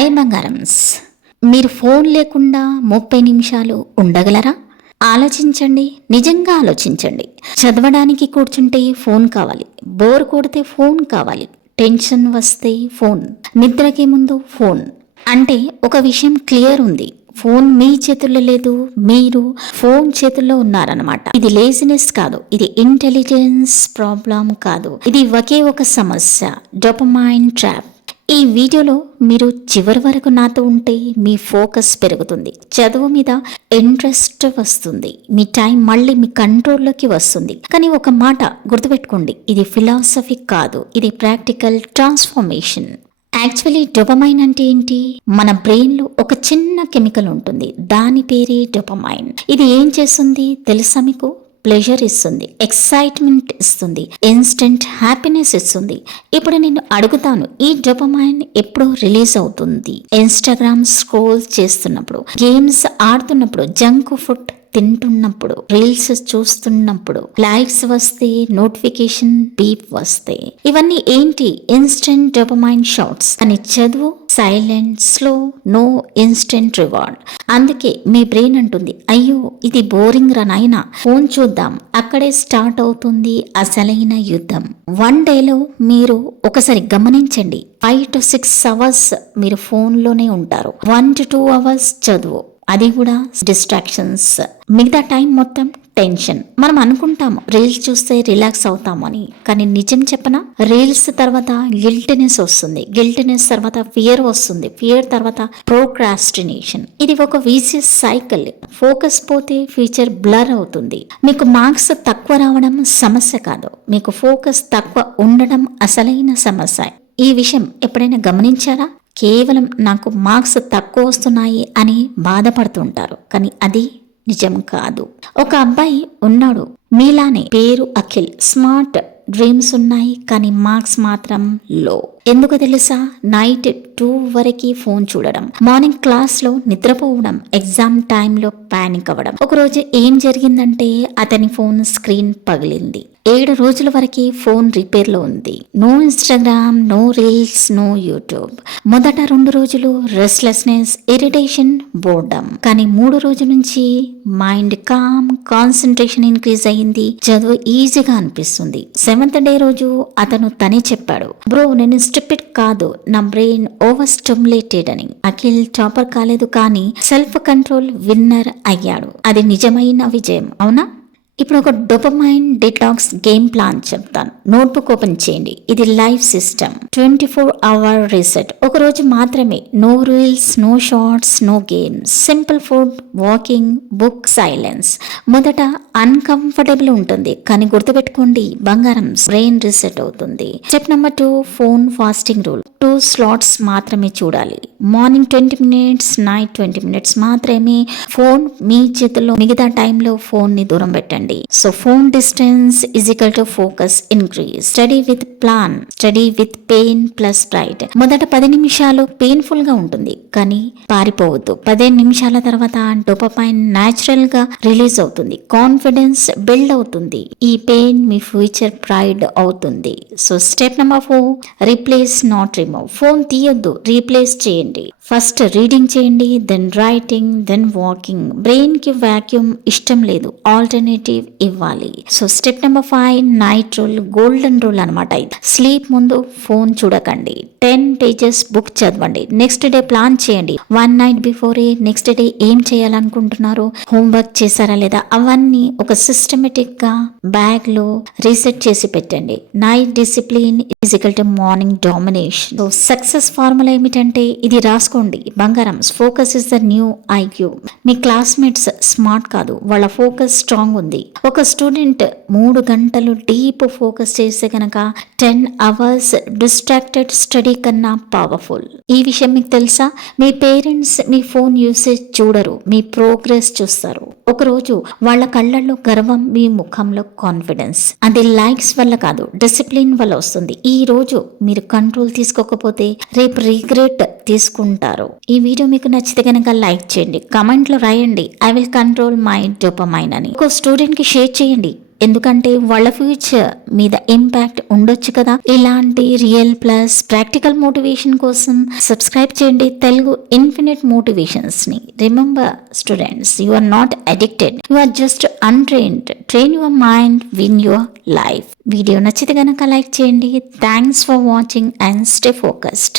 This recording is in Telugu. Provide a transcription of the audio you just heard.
హాయ్ బంగారమ్స్, మీరు ఫోన్ లేకుండా 30 నిమిషాలు ఉండగలరా? ఆలోచించండి, నిజంగా ఆలోచించండి. చదవడానికి కూర్చుంటే ఫోన్ కావాలి, బోర్ కొడితే ఫోన్ కావాలి, టెన్షన్ వస్తే ఫోన్, నిద్రకి ముందు ఫోన్. అంటే ఒక విషయం క్లియర్ ఉంది, ఫోన్ మీ చేతుల్లో లేదు, మీరు ఫోన్ చేతుల్లో ఉన్నారన్నమాట. ఇది లేజినెస్ కాదు, ఇది ఇంటెలిజెన్స్ ప్రాబ్లం కాదు, ఇది ఒకే ఒక సమస్య, డోపమైన్ ట్రాప్. ఈ వీడియోలో మీరు చివరి వరకు నాతో ఉంటే మీ ఫోకస్ పెరుగుతుంది, చదువు మీద ఇంట్రెస్ట్ వస్తుంది, మీ టైం మళ్ళీ మీ కంట్రోల్లోకి వస్తుంది. కానీ ఒక మాట గుర్తుపెట్టుకోండి, ఇది ఫిలాసఫీ కాదు, ఇది ప్రాక్టికల్ ట్రాన్స్ఫర్మేషన్. యాక్చువల్లీ డోపమైన్ అంటే ఏంటి? మన బ్రెయిన్లో ఒక చిన్న కెమికల్ ఉంటుంది, దాని పేరే డోపమైన్. ఇది ఏం చేస్తుంది తెలుసా మీకు? ప్లెజర్ ఇస్తుంది, ఎక్సైట్మెంట్ ఇస్తుంది, ఇన్స్టెంట్ హ్యాపీనెస్ ఇస్తుంది. ఇప్పుడు నేను అడుగుతాను, ఈ డోపమైన్ ఎప్పుడు రిలీజ్ అవుతుంది? ఇన్స్టాగ్రామ్ స్క్రోల్ చేస్తున్నప్పుడు, గేమ్స్ ఆడుతున్నప్పుడు, జంక్ ఫుడ్ తింటున్నప్పుడు, రీల్స్ చూస్తున్నప్పుడు, లైక్స్ వస్తే, నోటిఫికేషన్ బీప్ వస్తే. ఇవన్నీ ఏంటి? Instant dopamine shots. అని చదువు silent, slow, no instant reward. అందుకే మీ బ్రెయిన్ అంటుంది, అయ్యో ఇది బోరింగ్ రా నాయనా, ఫోన్ చూద్దాం. అక్కడే స్టార్ట్ అవుతుంది అసలైన యుద్ధం. వన్ డేలో మీరు ఒకసారి గమనించండి, 5 to 6 అవర్స్ మీరు ఫోన్లోనే ఉంటారు, 1 to 2 అవర్స్ చదువు, అది కూడా డిస్ట్రాక్షన్స్. మిగతా టైం మొత్తం టెన్షన్. మనం అనుకుంటాము రీల్స్ చూస్తే రిలాక్స్ అవుతాము అని, కానీ నిజం చెప్పనా, రీల్స్ తర్వాత గిల్టీనెస్ వస్తుంది, గిల్టీనెస్ తర్వాత ఫియర్ వస్తుంది, ఫియర్ తర్వాత ప్రోక్రాస్టినేషన్. ఇది ఒక విషియస్ సైకిల్. ఫోకస్ పోతే ఫ్యూచర్ బ్లర్ అవుతుంది. మీకు మార్క్స్ తక్కువ రావడం సమస్య కాదు, మీకు ఫోకస్ తక్కువ ఉండడం అసలైన సమస్య. ఈ విషయం ఎప్పుడైనా గమనించారా? కేవలం నాకు మార్క్స్ తక్కువ వస్తున్నాయి అని బాధపడుతుంటారు, కానీ అది నిజం కాదు. ఒక అబ్బాయి ఉన్నాడు మీలానే, పేరు అఖిల్. స్మార్ట్, డ్రీమ్స్ ఉన్నాయి, కానీ మార్క్స్ మాత్రం లో. ఎందుకు తెలుసా? నైట్ 2 వరకు ఫోన్ చూడడం, మార్నింగ్ క్లాస్ లో నిద్రపోవడం, ఎగ్జామ్ టైంలో పానిక్ అవ్వడం. ఒకరోజు ఏం జరిగిందంటే అతని ఫోన్ స్క్రీన్ పగిలింది. 7 రోజుల వరకు ఫోన్ రిపేర్ లో ఉంది. No Instagram, no reels, no YouTube. మొదట 2 రోజులు రెస్ట్లెస్నెస్, ఇరిటేషన్, బోర్డమ్. కానీ 3 రోజుల నుంచి మైండ్ కామ్, కాన్సన్ట్రేషన్ ఇంక్రీజ్ అయ్యింది, చదువు ఈజీగా అనిపిస్తుంది. 7th డే రోజు అతను తనే చెప్పాడు, బ్రో నేను స్టూపిడ్ కాదు, నా బ్రెయిన్ ఓవర్ స్టిమ్యులేటెడ్ అని. అఖిల్ టాపర్ కాలేదు, కానీ సెల్ఫ్ కంట్రోల్ విన్నర్ అయ్యాడు. అది నిజమైన విజయం, అవునా? ఇప్పుడు ఒక డోపమైన్ డిటాక్స్ గేమ్ ప్లాన్ చెప్తాను. నోట్బుక్ ఓపెన్ చేయండి, ఇది లైఫ్ సిస్టమ్. 24 hour reset. ఒక రోజు మాత్రమే, no reels, no shorts, no games, simple food, walking, book, silence. మొదట అన్కంఫర్టబుల్ ఉంటుంది, కానీ గుర్తుపెట్టుకోండి, బంగారం బ్రెయిన్ రీసెట్ అవుతుంది. Step number 2, phone fasting rule. 2 slots మాత్రమే చూడాలి. మార్నింగ్ 20 minutes, నైట్ 20 minutes మాత్రమే ఫోన్ మీ చేతుల్లో, మిగతా టైంలో ఫోన్ ని దూరం పెట్టండి. So phone distance is equal to focus increase. Study with plan, study with pain plus pride. మొదట 10 నిమిషాలు పెయిన్ఫుల్ గా ఉంటుంది, కానీ పారిపోవద్దు. 15 నిమిషాల తర్వాత డోపమైన్ న్యాచురల్ గా రిలీజ్ అవుతుంది, కాన్ఫిడెన్స్ బిల్డ్ అవుతుంది. ఈ పెయిన్ మీ ఫ్యూచర్ ప్రైడ్ అవుతుంది. So step number 4, replace not remove. Phone తీయొద్దు, రీప్లేస్ చేయండి. ఫస్ట్ రీడింగ్ చేయండి, then writing, then walking. Brain కి వాక్యూమ్ ఇష్టం లేదు, ఆల్టర్నేటివ్ ఇవ్వాలి. So step number 5, night rule, golden rule అనమాట. ఇది స్లీప్ ముందు ఫోన్ చూడకండి. 10 pages బుక్ చదవండి. నెక్స్ట్ డే ప్లాన్ చేయండి. 1 night బిఫోరే నెక్స్ట్ డే ఏం చేయాలనుకుంటున్నారు, హోంవర్క్ చేశారా లేదా, అవన్నీ ఒక సిస్టమేటిక్ గా బ్యాగ్ లో రీసెట్ చేసి పెట్టండి. Night discipline is equal to morning domination. So success formula ఏమిటంటే ఇది రాసుకోండి, బంగారం. Focus is the new IQ. మీ క్లాస్మేట్స్ స్మార్ట్ కాదు, వాళ్ళ ఫోకస్ స్ట్రాంగ్ ఉంది. ఒక స్టూడెంట్ 3 గంటలు డీప్ ఫోకస్ చేస్తే కనుక 10 hours డిస్ట్రాక్టెడ్ స్టడీ కన్నా పవర్ఫుల్. ఈ విషయం మీకు తెలుసా? మీ పేరెంట్స్ మీ ఫోన్ యూసేజ్ చూడరు, మీ ప్రోగ్రెస్ చూస్తారు. ఒకరోజు వాళ్ళ కళ్ళల్లో గర్వం, మీ ముఖంలో కాన్ఫిడెన్స్. అది లైక్స్ వల్ల కాదు, డిసిప్లిన్ వల్ల వస్తుంది. ఈ రోజు మీరు కంట్రోల్ తీసుకోకపోతే రేపు రిగ్రెట్ తీసుకుంటారు. ఈ వీడియో మీకు నచ్చితే కనుక లైక్ చేయండి, కమెంట్ లో రాయండి, I will control my dopamine అని. ఒక స్టూడెంట్ కి షేర్ చేయండి, ఎందుకంటే వాళ్ళ ఫ్యూచర్ మీద ఇంపాక్ట్ ఉండొచ్చు కదా. ఇలాంటి రియల్ ప్లస్ ప్రాక్టికల్ మోటివేషన్ కోసం సబ్స్క్రైబ్ చేయండి తెలుగు ఇన్ఫినిట్ మోటివేషన్స్ ని. Remember students, you are not addicted, you are just untrained. Train your mind, win your life. Video నచ్చితే గనక లైక్ చేయండి. Thanks for watching and stay focused.